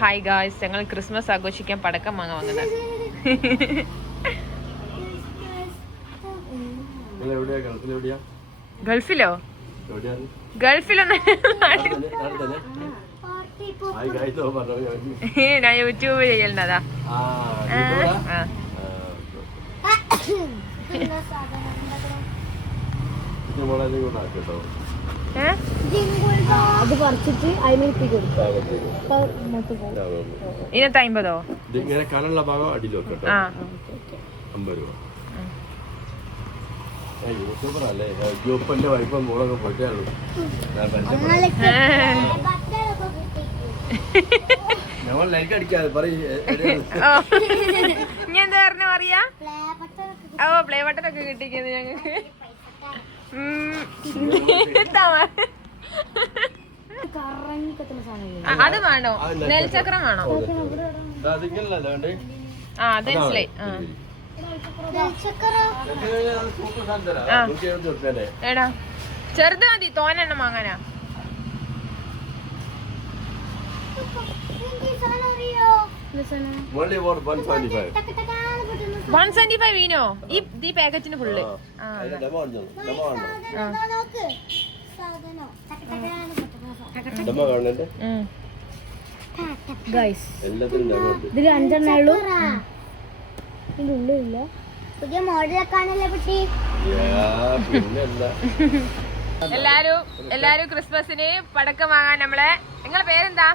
Hi guys, ഞങ്ങൾ Christmas ആഘോഷിക്കാൻ പടക്കം വാങ്ങാൻ വന്നതാ. ഗൾഫിലോ? ഗൾഫിലൊന്നും ഞാൻ യൂട്യൂബ് ചെയ്യലതാ. അത് പറിച്ചിട്ട് അതിനെത്തി കൊടുക്കും. ഇതിനകത്ത് 50. ഇങ്ങനെ കനുള്ള ഭാഗം അടിയിൽ വെക്കട്ടോ. 50 രൂപ. യൂട്യൂബറല്ലേ, യൂപ്പന്റെ വൈഫും മോളൊക്കെ പോയിട്ടേ ഞങ്ങൾ ലൈക്ക് അടിക്കാതെ പറയും. ഇനി എന്താ പറഞ്ഞ പറയാ? ഓ, പ്ലേ ബട്ടൺ ഒക്കെ കിട്ടിക്കുന്നത് ഞങ്ങക്ക്. അത് വേണോ? നെൽചക്രം വേണോ? അത് മനസ്സിലായി. എടാ ചെറുത് മതി, തോനെണ്ണം വാങ്ങാനാ. $175 വീനോ? ഈ പാക്കറ്റിന് ഫുള്ള്. ഇതിൽ 5 ഉള്ളൂ. ഇതിന്റെ ഉള്ളില്ല. പുതിയ മോഡലൊക്കെ ആണല്ലേ കുട്ടി. എല്ലാരും ക്രിസ്മസിന് പടക്കം വാങ്ങാൻ നമ്മളെ. നിങ്ങളെ പേരെന്താ?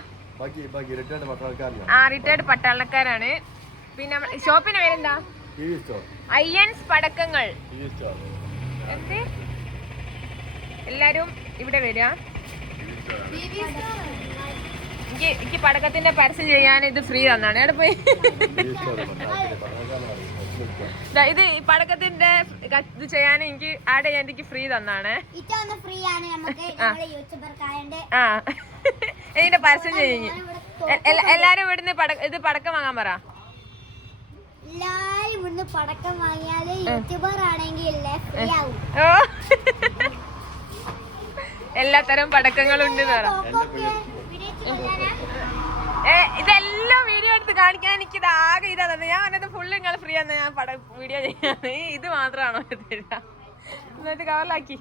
റിട്ടയർഡ് പട്ടാളക്കാരാണ്. പിന്നെ ഷോപ്പിന്റെ പേരെന്താ? അയ്യൻസ് പടക്കങ്ങൾ. എല്ലാരും ഇവിടെ വരിക. എനിക്ക് പടക്കത്തിന്റെ പരസ്യം ചെയ്യാൻ ഇത് ഫ്രീ തന്നാണ്. എവിടെ പോയി? ഇത് ഈ പടക്കത്തിന്റെ ഇത് ചെയ്യാൻ എനിക്ക് ആഡ് ചെയ്യാൻ എനിക്ക് ഫ്രീ തന്നാണ്. ഇതിന്റെ പരസ്യം ചെയ്യും. എല്ലാരും ഇവിടുന്ന് ഇത് പടക്കം വാങ്ങാൻ പറ. എല്ലാത്തരം പടക്കങ്ങളുണ്ട്. ഇതെല്ലാം വീഡിയോ എടുത്ത് കാണിക്കാൻ എനിക്ക് ആകെ ഇതാ തന്നെ. ഞാൻ പറഞ്ഞത് ഫുള്ള് നിങ്ങൾ ഫ്രീ ആണ്, ഞാൻ വീഡിയോ ചെയ്യാന്ന്. ഇത് മാത്രമാണോ തരിക? എന്നിട്ട് കവറിലാക്കി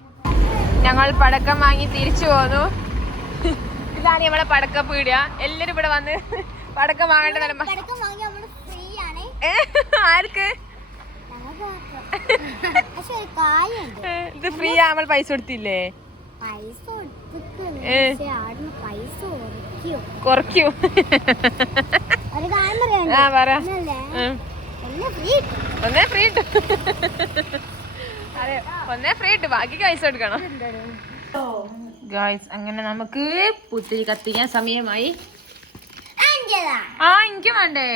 ഞങ്ങൾ പടക്കം വാങ്ങി തിരിച്ചു പോന്നു. ഇതാണ് നമ്മളെ പടക്കം പീടിയ. എല്ലാരും ഇവിടെ വന്ന് പടക്കം വാങ്ങേണ്ട. ആർക്ക് ഇത് ഫ്രീ? നമ്മൾ പൈസ കൊടുത്തില്ലേ? കുറയ്ക്കൂ. പറ. ഒന്നേ ഫ്രീ ഇട്ടു. അതെ, ഒന്നേ ഫ്രീ ഇട്ടു, ബാക്കി പൈസ കൊടുക്കണം. ഗായ്സ്, അങ്ങനെ നമുക്ക് പുത്തിരി കത്തിക്കാൻ സമയമായി. എനിക്ക് വേണ്ടേ?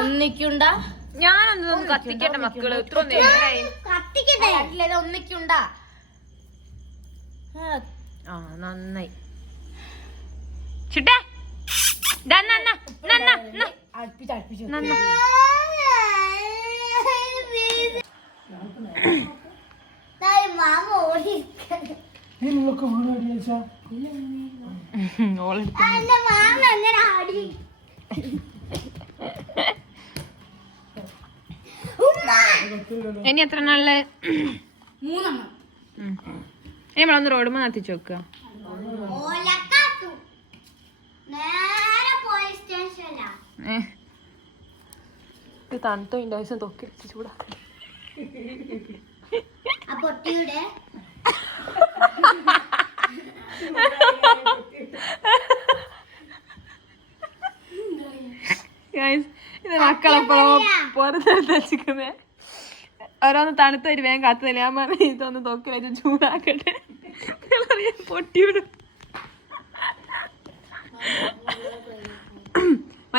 ഒന്നിക്കുണ്ടാ. ഞാനൊന്നും കത്തിക്കണ്ട മക്കള്. ഇത്ര നേരായി. ഒന്നിക്കുണ്ടാ. നന്നായി. ചിട്ടേ ഇനി എത്ര നാളില്? 3 നമ്മളൊന്ന് റോഡുമ്പോ കത്തിച്ചു വെക്കുക. തണുത്തോ ഇൻഡാവശ്യം തൊക്കി ചൂടാ. ഇത് മക്കളെപ്പോഴും പുറത്തെടുത്ത് വെച്ചിരിക്കുന്നേ. ഓരോന്ന് തണുത്ത ഒരു വേഗം കാത്തുന്നില്ല. ഞാൻ പറഞ്ഞ ഇതൊന്ന് തൊക്കി വെച്ച് ചൂടാക്കട്ടെ. പൊട്ടിവിടും.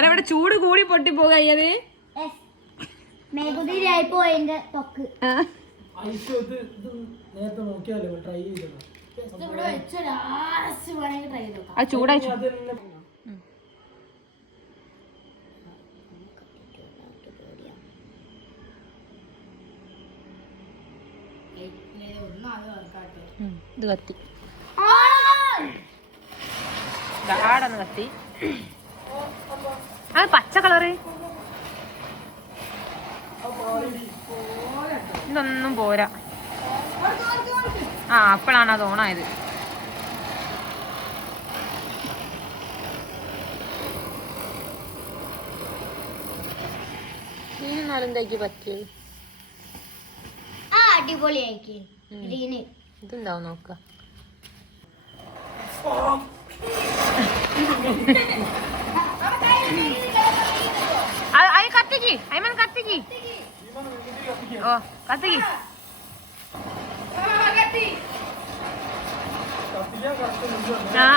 ഇവിടെ ചൂട് കൂടി പൊട്ടി പോകാത്. അത് ചൂടായി. ഒന്നും അത് വർക്കാട്ടെ. ഇത് കത്തി ആടന്ന് കത്തി. അത് പച്ച കളറ് ഇതൊന്നും പോരാ. ആ അപ്പോഴാണ് അത് ഓണായത്. നാലെന്താക്കി പറ്റിയത്? അടിപൊളിയാക്കി ഗ്രീന്. ഇതുണ്ടാവും നോക്ക. അത് കത്തിക്ക് അയ്മൻ കത്തിക്ക്. ഓ കത്തിക്ക്. ആ